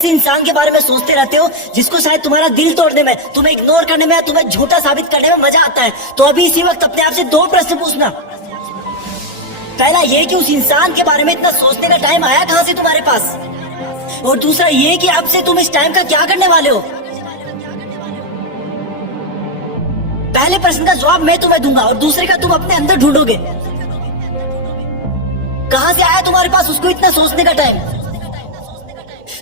इंसान के बारे में सोचते रहते हो जिसको शायद तुम्हारा दिल तोड़ने में, तुम्हें इग्नोर करने में, तुम्हें झूठा साबित करने में मजा आता है। तो अभी इसी वक्त अपने आप से दो प्रश्न पूछना। पहला ये कि उस इंसान के बारे में इतना सोचने का टाइम आया कहां से तुम्हारे पास, और दूसरा ये कि अब से तुम इस टाइम का क्या करने वाले हो। पहले प्रश्न का जवाब मैं तुम्हें दूंगा और दूसरे का तुम अपने अंदर ढूंढोगे। कहां से आया तुम्हारे पास उसको इतना सोचने का टाइम।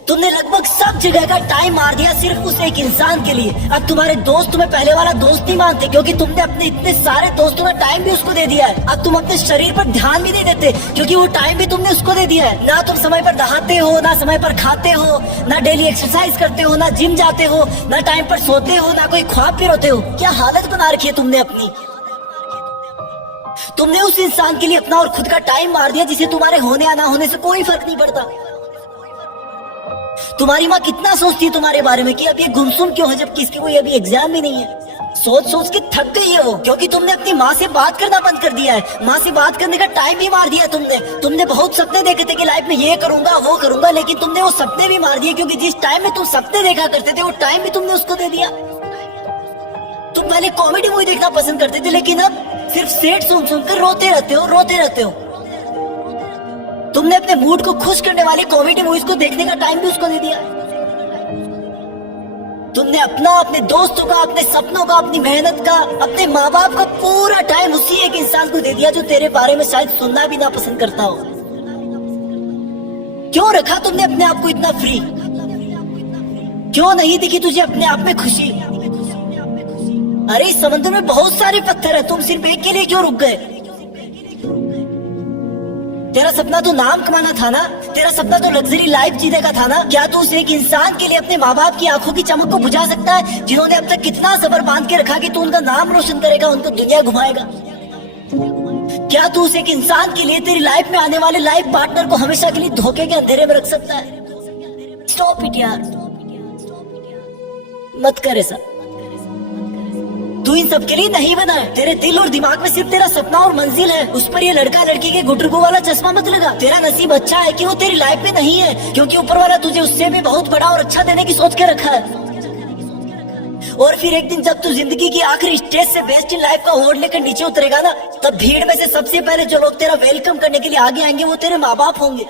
तुमने लगभग सब जगह का टाइम मार दिया सिर्फ उस एक इंसान के लिए। अब तुम्हारे दोस्त तुम्हें पहले वाला दोस्त नहीं मानते क्योंकि तुमने अपने इतने सारे दोस्तों का टाइम भी उसको दे दिया है। अब तुम अपने शरीर पर ध्यान भी नहीं देते क्योंकि वो टाइम भी तुमने उसको दे दिया है। ना तुम समय पर नहाते हो, ना समय पर खाते हो, ना डेली एक्सरसाइज करते हो, ना जिम जाते हो, ना टाइम पर सोते हो, ना कोई ख्वाब भी रोते हो। क्या हालत बना रखी है तुमने अपनी। तुमने उस इंसान के लिए अपना और खुद का टाइम मार दिया जिसे तुम्हारे होने या ना होने से कोई फर्क नहीं पड़ता। तुम्हारी माँ कितना सोचती है तुम्हारे बारे में कि अब ये गुमसुम क्यों है जबकि इसके कोई अभी एग्जाम भी नहीं है। सोच सोच के थक गई है वो क्योंकि तुमने अपनी माँ से बात करना बंद कर दिया है। माँ से बात करने का टाइम भी मार दिया तुमने बहुत सपने देखे थे कि लाइफ में ये करूंगा वो करूंगा, लेकिन तुमने वो सपने भी मार दिए क्योंकि जिस टाइम में तुम सपने देखा करते थे वो टाइम भी तुमने उसको दे दिया। तुम पहले कॉमेडी मूवी देखना पसंद करते थे लेकिन अब सिर्फ सेट सुनकर रोते रहते हो। तुमने अपने मूड को खुश करने वाली कॉमेडी मूवीज को देखने का टाइम भी उसको दे दिया। तुमने अपना, अपने दोस्तों का, अपने सपनों का, अपनी मेहनत का, अपने माँ बाप का पूरा टाइम उसी एक इंसान को दे दिया जो तेरे बारे में शायद सुनना भी ना पसंद करता हो। क्यों रखा तुमने अपने आप को इतना फ्री। क्यों नहीं दिखी तुझे अपने आप में खुशी। अरे इस समंदर में बहुत सारे पत्थर है, तुम सिर्फ एक के लिए क्यों रुक गए। तेरा सपना तो नाम कमाना था ना, तेरा सपना तो लग्जरी लाइफ जीने का था ना। क्या तू उस एक इंसान के लिए अपने माँ बाप की आंखों की चमक को बुझा सकता है जिन्होंने अब तक कितना सबर बांध के रखा कि तू उनका नाम रोशन करेगा, उनको दुनिया घुमाएगा। क्या तू उस एक इंसान के लिए तेरी लाइफ में आने वाले लाइफ पार्टनर को हमेशा के लिए धोखे के अंधेरे में रख सकता है। स्टॉप इट यार, मत कर ऐसा। तू इन सब के लिए नहीं बना है। तेरे दिल और दिमाग में सिर्फ तेरा सपना और मंजिल है। उस पर ये लड़का लड़की के गुटरगू वाला चश्मा मत लगा। तेरा नसीब अच्छा है कि वो तेरी लाइफ में नहीं है क्योंकि ऊपर वाला तुझे उससे भी बहुत बड़ा और अच्छा देने की सोच के रखा है। और फिर एक दिन जब तू जिंदगी की आखिरी स्टेज से बेस्ट इन लाइफ का अवार्ड लेकर नीचे उतरेगा ना, तब भीड़ में से सबसे पहले जो लोग तेरा वेलकम करने के लिए आगे आएंगे वो तेरे माँ बाप होंगे,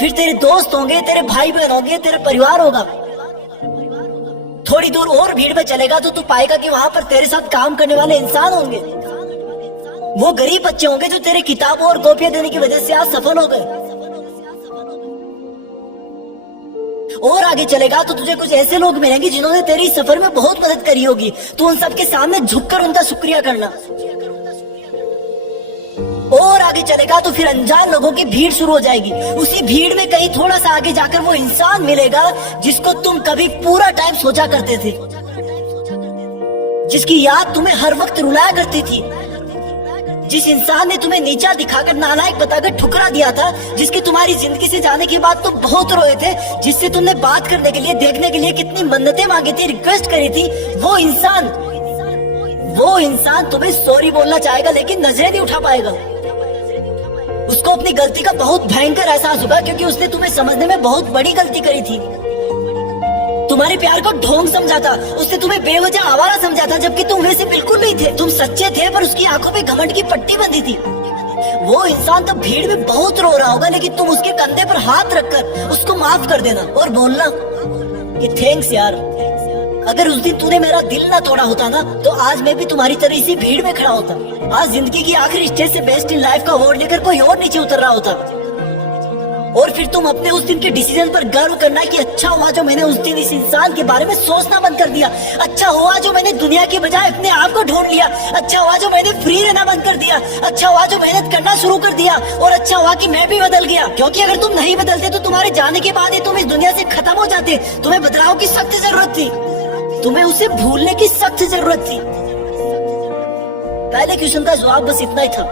फिर तेरे दोस्त होंगे, तेरे भाई बहन होंगे, तेरे परिवार होगा। थोड़ी दूर और भीड़ में चलेगा तो तू पाएगा कि वहां पर तेरे साथ काम करने वाले इंसान होंगे। वो गरीब बच्चे होंगे जो तेरे किताबों और कॉपियां देने की वजह से आज सफल हो गए। और आगे चलेगा तो तुझे कुछ ऐसे लोग मिलेंगे जिन्होंने तेरी सफर में बहुत मदद करी होगी। तू उन सबके सामने झुककर उनका शुक्रिया करना। और आगे चलेगा तो फिर अनजान लोगों की भीड़ शुरू हो जाएगी। उसी भीड़ में कहीं थोड़ा सा आगे जाकर वो इंसान मिलेगा जिसको तुम कभी पूरा टाइम सोचा करते थे, जिसकी याद तुम्हें हर वक्त रुलाया करती थी, जिस इंसान ने तुम्हें नीचा दिखाकर नालायक बताकर ठुकरा दिया था, जिसकी तुम्हारी जिंदगी से जाने के बाद तुम बहुत रोए थे, जिससे तुमने बात करने के लिए, देखने के लिए कितनी मन्नतें मांगी थी, रिक्वेस्ट करी थी, वो इंसान तुम्हें सॉरी बोलना चाहेगा लेकिन नजरें नहीं उठा पाएगा। उसको अपनी गलती का बहुत भयंकर एहसास होगा क्योंकि उसने तुम्हें समझने में बहुत बड़ी गलती करी थी। तुम्हारे प्यार को ढोंग समझा था, उसने तुम्हें बेवजह आवारा समझा था जबकि तुम वैसे बिल्कुल नहीं थे। तुम सच्चे थे पर उसकी आंखों पे घमंड की पट्टी बंधी थी। वो इंसान तब भीड़ में बहुत रो रहा होगा लेकिन तुम उसके कंधे पर हाथ रखकर उसको माफ कर देना और बोलना कि थैंक्स यार, अगर उस दिन तूने मेरा दिल ना तोड़ा होता ना तो आज मैं भी तुम्हारी तरह इसी भीड़ में खड़ा होता। आज जिंदगी की आखिरी स्टेज से बेस्ट इन लाइफ का अवार्ड लेकर कोई और नीचे उतर रहा होता। और फिर तुम अपने उस दिन के डिसीजन पर गर्व करना कि अच्छा हुआ जो मैंने उस दिन इस इंसान के बारे में सोचना बंद कर दिया। अच्छा हुआ जो मैंने दुनिया के बजाय अपने आप को ढूंढ लिया। अच्छा हुआ जो मैंने फ्री रहना बंद कर दिया। अच्छा हुआ जो मेहनत करना शुरू कर दिया। और अच्छा हुआ कि मैं भी बदल गया क्योंकि अगर तुम नहीं बदलते तो तुम्हारे जाने के बाद ही तुम इस दुनिया से खत्म हो जाते। तुम्हें बदलाव की सख्त जरूरत थी, तुम्हें उसे भूलने की सख्त जरूरत थी। पहले क्वेश्चन का जवाब बस इतना ही था।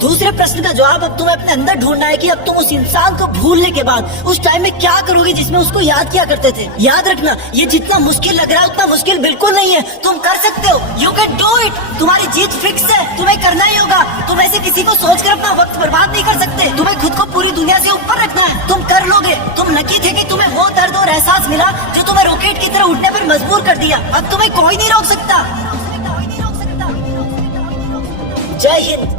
दूसरे प्रश्न का जवाब अब तुम्हें अपने अंदर ढूंढना है कि अब तुम उस इंसान को भूलने के बाद उस टाइम में क्या करोगे जिसमें उसको याद किया करते थे। याद रखना, ये जितना मुश्किल लग रहा है उतना मुश्किल बिल्कुल नहीं है। तुम कर सकते हो, यू कैन डू इट। तुम्हारी जीत फिक्स है, तुम्हें करना ही होगा। तुम ऐसे किसी को सोचकर अपना वक्त बर्बाद नहीं कर सकते। तुम्हें खुद को पूरी दुनिया से ऊपर रखना है, तुम कर लोगे। तुम लकी थे कि तुम्हें वो दर्द और एहसास मिला जो तुम्हें रॉकेट की तरह उठने पर मजबूर कर दिया। अब तुम्हें कोई नहीं रोक सकता। जय हिंद।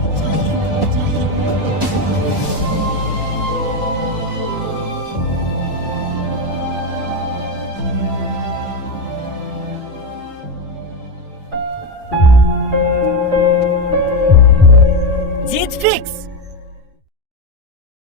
जीत फिक्स।